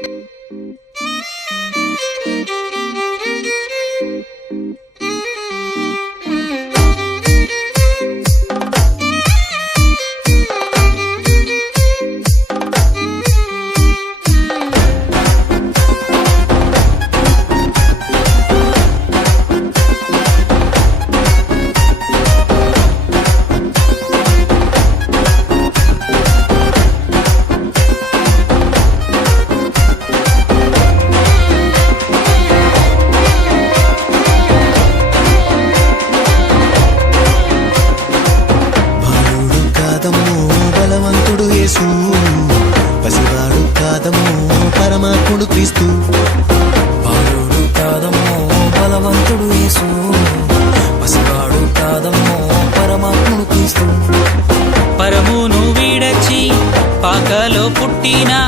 Música rutina.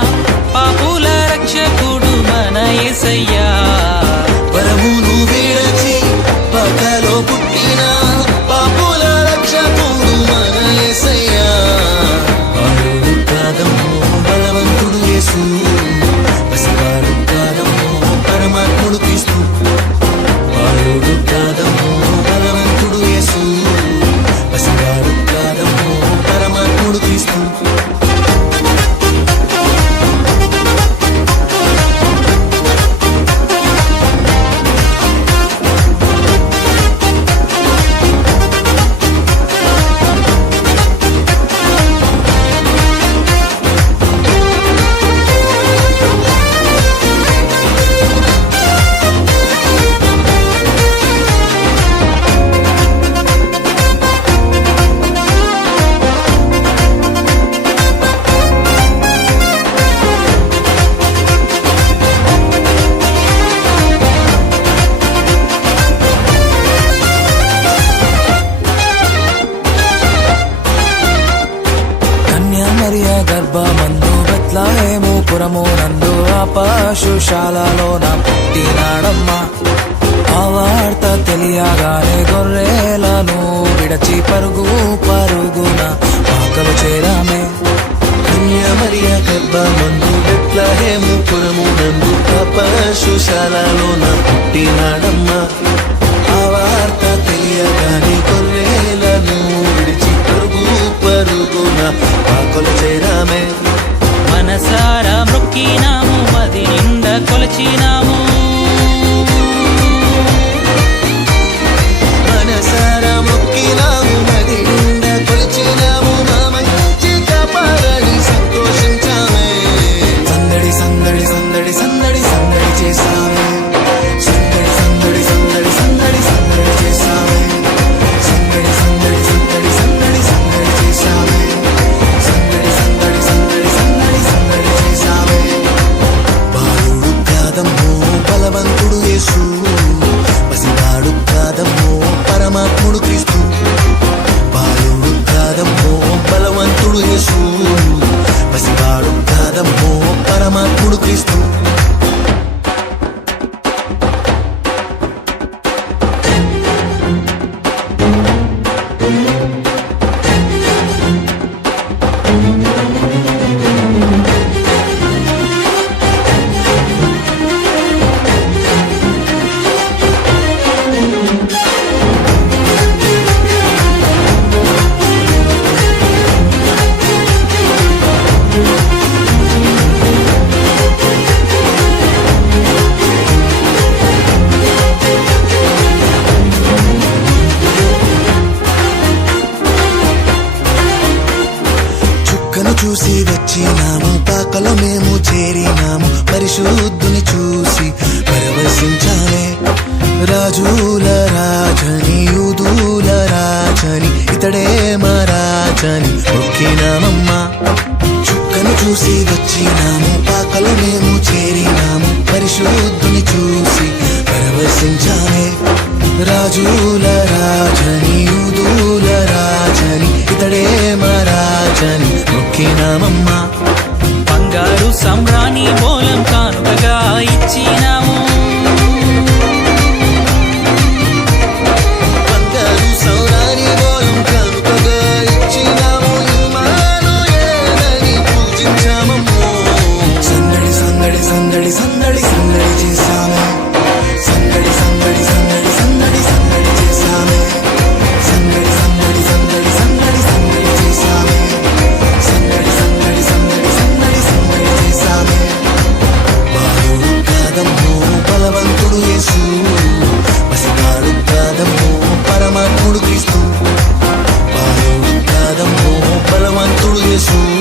పశుశాలలో నా పుట్టినాడమ్మా. ఆ వార్త తెలియగానే గొర్రెలను విడచి పరమాత్ముడు క్రీస్తు. చూసి వచ్చినాము పాకల మేము చేరినాము. పరిశుద్ధుని చూసి పరవశించాలే. రాజుల రాజని యూదుల రాజని ఇతడే మా రాజని మొక్కినామమ్మా. చుక్కను చూసి వచ్చినాము పాకల మేము చేరినాము. పరిశుద్ధుని చూసి పరవశించాలే. రాజుల రాజని కాచని మొక్కినామమ్మా బంగారు సమ్రాణి మూలం కానుకగా ఇచ్చినాము. సందడి సందడి it's true.